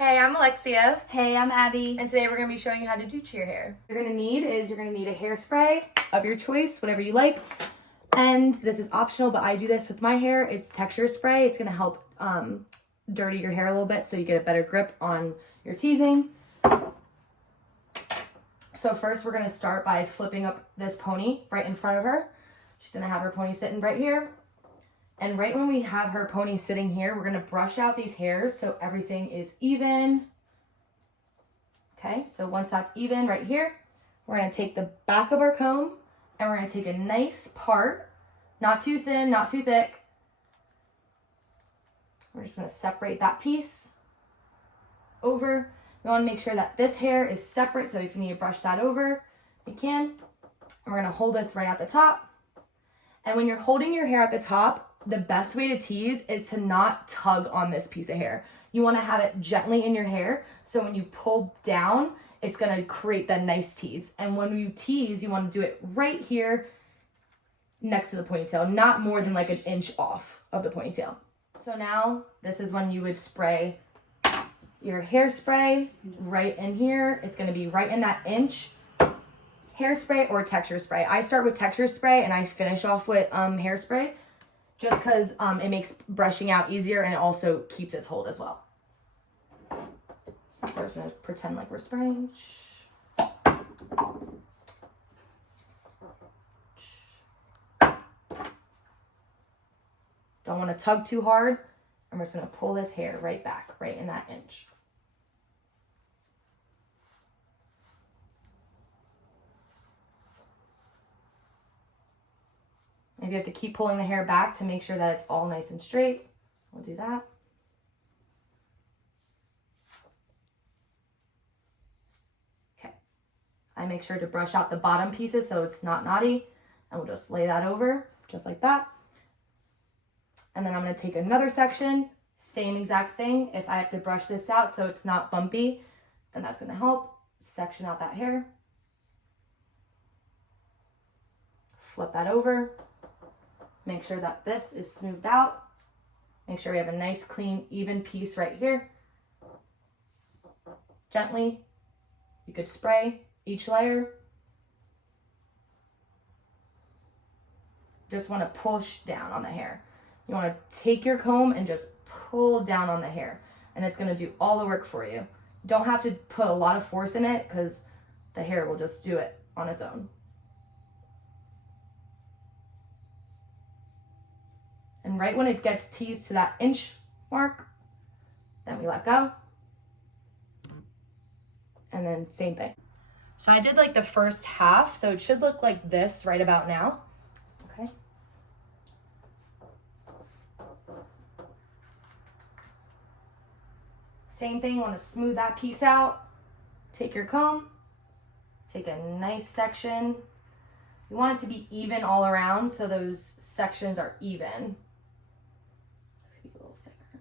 Hey, I'm Alexia, Hey, I'm Abby. and today we're going to be showing you how to do your hair. What you're going to need is a hairspray of your choice, whatever you like. And this is optional, but I do this with my hair. It's texture spray. It's going to help dirty your hair a little bit so you get a better grip on your teasing. So first we're going to start by flipping up this pony right in front of her. She's going to have her pony sitting right here. And right when we have her pony sitting here, we're going to brush out these hairs so everything is even. Okay, so once that's even right here, we're going to take the back of our comb and we're going to take a nice part, not too thin, not too thick. We're just going to separate that piece over. You want to make sure that this hair is separate, so if you need to brush that over, you can. And we're going to hold this right at the top. And when you're holding your hair at the top, the best way to tease is to not tug on this piece of hair. You want to have it gently in your hair, so when you pull down, it's going to create that nice tease. And when you tease, you want to do it right here next to the ponytail, not more than like an inch off of the ponytail. So now this is when you would spray your hairspray right in here. It's going to be right in that inch. Hairspray or texture spray. I start with texture spray and I finish off with hairspray, just because it makes brushing out easier and it also keeps its hold as well. So we're just going to pretend like we're spraying. Don't want to tug too hard. And we're just going to pull this hair right back, right in that inch. Maybe you have to keep pulling the hair back to make sure that it's all nice and straight. We'll do that. Okay. I make sure to brush out the bottom pieces so it's not knotty. And we'll just lay that over, just like that. And then I'm going to take another section, same exact thing. If I have to brush this out so it's not bumpy, then that's going to help. Section out that hair. Flip that over. Make sure that this is smoothed out. Make sure we have a nice, clean, even piece right here. Gently, you could spray each layer. Just want to push down on the hair. You want to take your comb and just pull down on the hair. And it's going to do all the work for you. You don't have to put a lot of force in it because the hair will just do it on its own. And right when it gets teased to that inch mark, then we let go. And then same thing. So I did like the first half, so it should look like this right about now. Okay. Same thing, want to smooth that piece out. Take your comb, take a nice section. You want it to be even all around, so those sections are even. This could be a little thicker.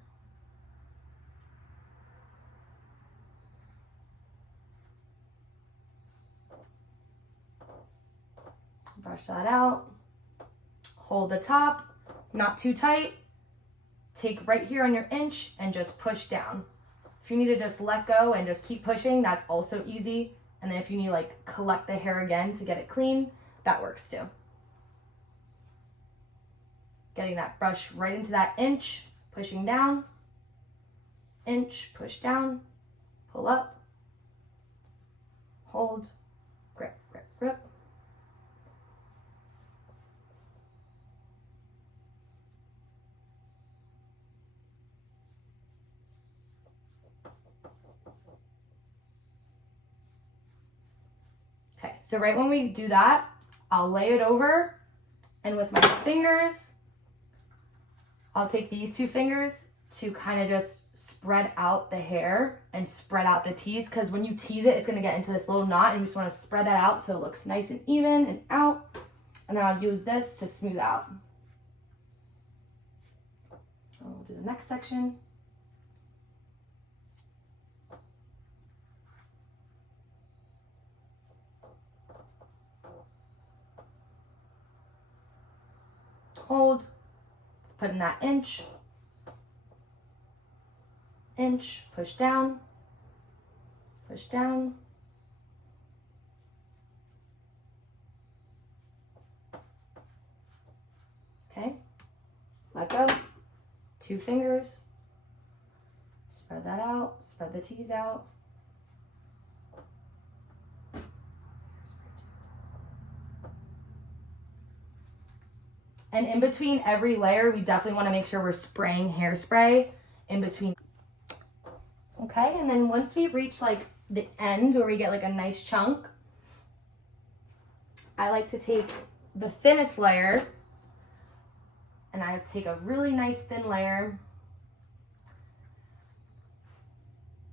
Brush that out. Hold the top, not too tight. Take right here on your inch and just push down. If you need to just let go and just keep pushing, that's also easy. And then if you need to like collect the hair again to get it clean, that works too. Getting that brush right into that inch, pushing down, inch, push down, pull up, hold, grip, grip, grip. Okay, so right when we do that, I'll lay it over, and with my fingers, I'll take these two fingers to kind of just spread out the hair and spread out the tease, because when you tease it, it's going to get into this little knot, and you just want to spread that out so it looks nice and even and out. And then I'll use this to smooth out. And we'll do the next section. Hold. Let's put in that inch, push down, Push down. Okay, let go. 2 fingers. Spread that out, spread the tease out. And in between every layer, we definitely want to make sure we're spraying hairspray in between. Okay, and then once we reach like the end where we get like a nice chunk, I like to take the thinnest layer, and I take a really nice thin layer.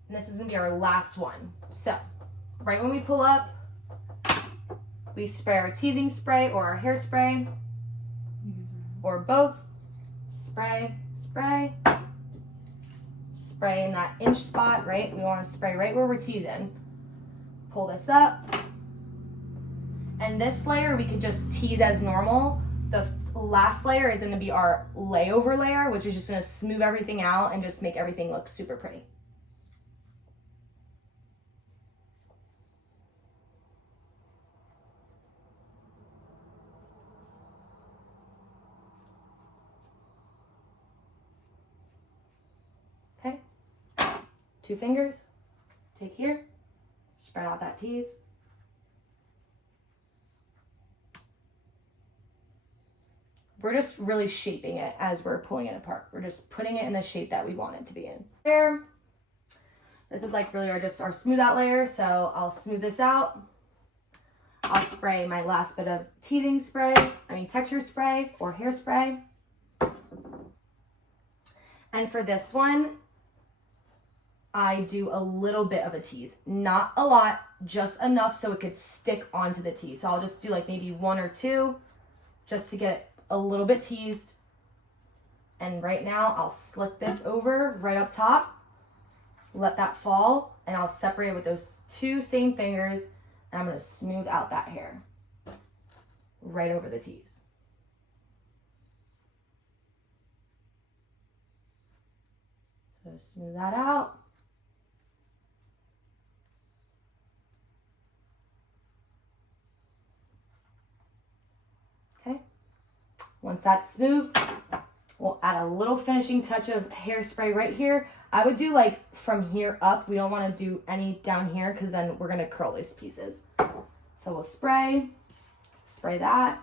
And this is gonna be our last one. So, right when we pull up, we spray our teasing spray or our hairspray, or both. Spray, spray. Spray in that inch spot, right? We wanna spray right where we're teasing. Pull this up. And this layer, we could just tease as normal. The last layer is gonna be our layover layer, which is just gonna smooth everything out and just make everything look super pretty. Okay, 2 fingers, take here, spread out that tease. We're just really shaping it as we're pulling it apart. We're just putting it in the shape that we want it to be in. There. This is like really our smooth out layer, so I'll smooth this out. I'll spray my last bit of texture spray or hairspray. And for this one, I do a little bit of a tease. Not a lot, just enough so it could stick onto the tease. So I'll just do like maybe 1 or 2 just to get it a little bit teased. And right now I'll slick this over right up top, let that fall, and I'll separate it with those 2 same fingers, and I'm going to smooth out that hair right over the tease. So smooth that out. Okay. Once that's smooth, we'll add a little finishing touch of hairspray right here. I would do like from here up. We don't want to do any down here because then we're going to curl these pieces. So we'll spray that.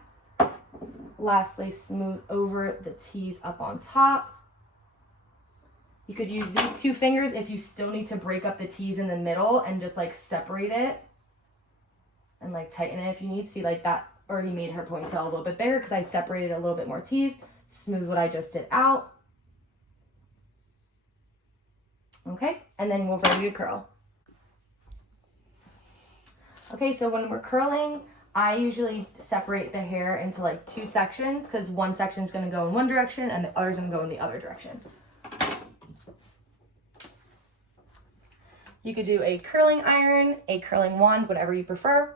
Lastly, smooth over the tease up on top. You could use these 2 fingers if you still need to break up the tease in the middle and just like separate it and like tighten it if you need. See, like that already made her ponytail a little bit bigger because I separated a little bit more tease. Smooth what I just did out. Okay, and then we're ready to curl. Okay, so when we're curling, I usually separate the hair into like 2 sections because one section is going to go in one direction and the other is going to go in the other direction. You could do a curling iron, a curling wand, whatever you prefer.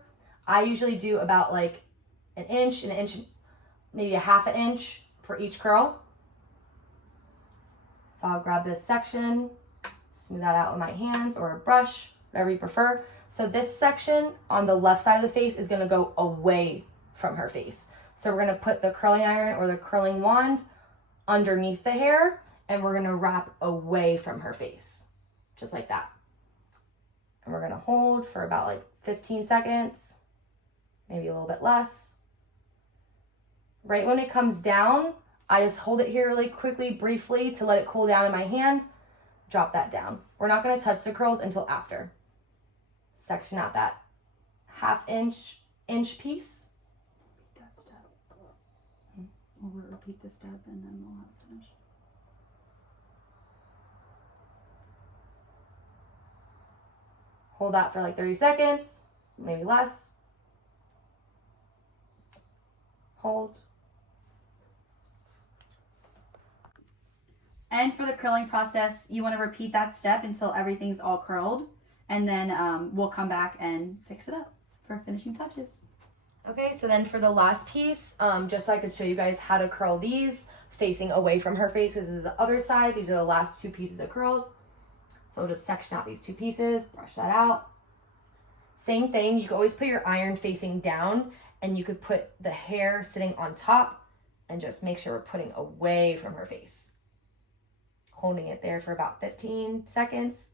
I usually do about like an inch, maybe a ½ inch for each curl. So I'll grab this section, smooth that out with my hands or a brush, whatever you prefer. So this section on the left side of the face is gonna go away from her face. So we're gonna put the curling iron or the curling wand underneath the hair and we're gonna wrap away from her face, just like that. And we're gonna hold for about like 15 seconds, maybe a little bit less. Right when it comes down, I just hold it here really quickly, briefly to let it cool down in my hand, drop that down. We're not gonna touch the curls until after. Section out that ½ inch piece. Repeat that step. We'll repeat the step and then we'll have to finish. Hold that for like 30 seconds, maybe less. Hold. And for the curling process, you want to repeat that step until everything's all curled. And then we'll come back and fix it up for finishing touches. Okay, so then for the last piece, just so I could show you guys how to curl these facing away from her face, because this is the other side. These are the last 2 pieces of curls. So we'll just section out these two pieces, brush that out. Same thing, you can always put your iron facing down, and you could put the hair sitting on top and just make sure we're putting away from her face. Holding it there for about 15 seconds.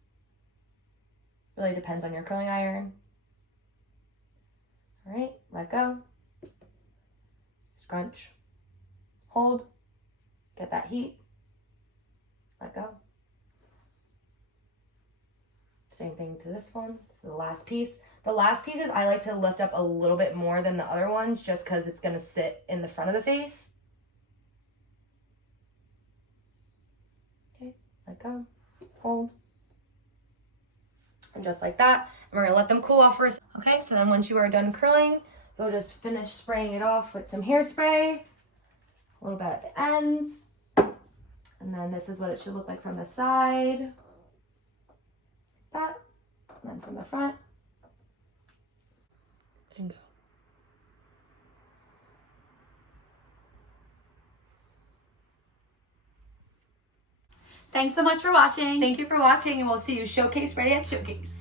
Really depends on your curling iron. All right, let go. Scrunch. Hold. Get that heat. Let go. Same thing to this one. This is the last piece. The last pieces I like to lift up a little bit more than the other ones just because it's going to sit in the front of the face. Okay, let go. Hold. And just like that. And we're going to let them cool off first. Okay, so then once you are done curling, you'll just finish spraying it off with some hairspray. A little bit at the ends. And then this is what it should look like from the side. That. And then from the front. And go. Thanks so much for watching. Thank you for watching, and we'll see you Showcase ready at Showcase.